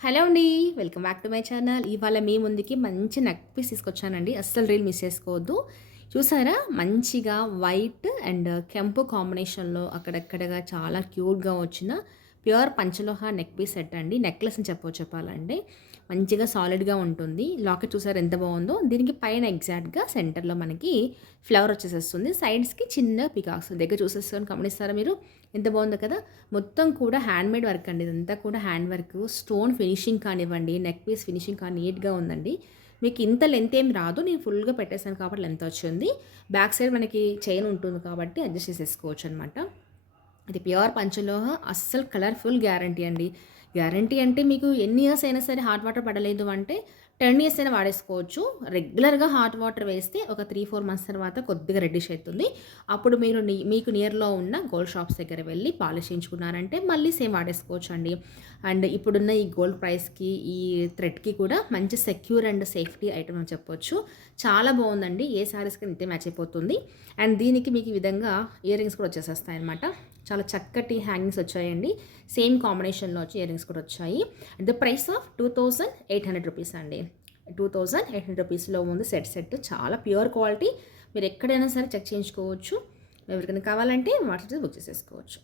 Hello అండి. Welcome back to my channel. ఇవాళ మీ ముందుకి మంచి నెక్ పీస్ తీసుకొచ్చానండి. అస్సలు రీల్ మిస్ చేసుకోవద్దు. చూసారా? మంచిగా వైట్ అండ్ కెంపు కాంబినేషన్‌లో అక్కడక్కడగా చాలా క్యూట్‌గా వచ్చిన ప్యూర్ పంచలోహ నెక్ పీస్ సెట్ అండి. నెక్లెస్ అని చెప్పాలంటే. మంచిగా సాలిడ్‌గా ఉంటుంది. లాకెట్ చూసారా ఎంత బాగుందో? దీనికి పైన ఎగ్జాక్ట్‌గా సెంటర్‌లో మనకి ఫ్లవర్ వచ్చేసేస్తుంది. సైడ్స్‌కి చిన్న పికాక్స్ దగ్గర చూసేసుకొని గమనిస్తారా మీరు? ఎంత బాగుందో కదా! మొత్తం కూడా హ్యాండ్‌మేడ్ వర్క్ అండి. ఇదంతా కూడా హ్యాండ్ వర్క్. స్టోన్ ఫినిషింగ్ కానివ్వండి, నెక్ పీస్ ఫినిషింగ్ కానీ నీట్‌గా ఉందండి. మీకు ఇంత లెంత్ ఏం రాదు. నేను ఫుల్‌గా పెట్టేసాను కాబట్టి లెంత్ వచ్చింది. బ్యాక్ సైడ్ మనకి చైన్ ఉంటుంది కాబట్టి అడ్జస్ట్ చేసేసుకోవచ్చనమాట. ఇది ప్యూర్ పంచలోహ అస్సలు కలర్‌ఫుల్ గ్యారంటీ అండి. గ్యారంటీ అంటే మీకు ఎన్ని ఇయర్స్ అయినా సరే హాట్ వాటర్ పడలేదు అంటే 10 ఇయర్స్ అయినా వాడేసుకోవచ్చు. రెగ్యులర్‌గా హాట్ వాటర్ వేస్తే ఒక 3, 4 మంత్స్ తర్వాత కొద్దిగా రెడ్డిష్ అయితుంది. అప్పుడు మీరు మీకు నియర్‌లో ఉన్న గోల్డ్ షాప్స్ దగ్గర వెళ్లి పాలిష్ చేయించుకున్నారంటే మళ్ళీ సేమ్ వాడేసుకోవచ్చండి. అండ్ ఇప్పుడున్న ఈ గోల్డ్ ప్రైస్‌కి, ఈ థ్రెడ్‌కి కూడా మంచి సెక్యూర్ అండ్ సేఫ్టీ ఐటెమ్ అని చెప్పొచ్చు. చాలా బాగుందండి. ఏ శారీస్‌కి ఇంతే మ్యాచ్ అయిపోతుంది. అండ్ దీనికి మీకు ఈ విధంగా ఇయర్ రింగ్స్ కూడా వచ్చేసేస్తాయన్నమాట. చాలా చక్కటి హ్యాంగింగ్స్ వచ్చాయండి. సేమ్ కాంబినేషన్‌లో వచ్చి ఇయర్ రింగ్స్ కూడా వచ్చాయి. At the price of 2800 rupees అండి. 2800 రూపీస్‌లో ఉంది సెట్. చాలా ప్యూర్ క్వాలిటీ. మీరు ఎక్కడైనా సరే చెక్ చేయించుకోవచ్చు. ఎవరికైనా కావాలంటే వాట్సాప్ చేసి బుక్ చేసేసుకోవచ్చు.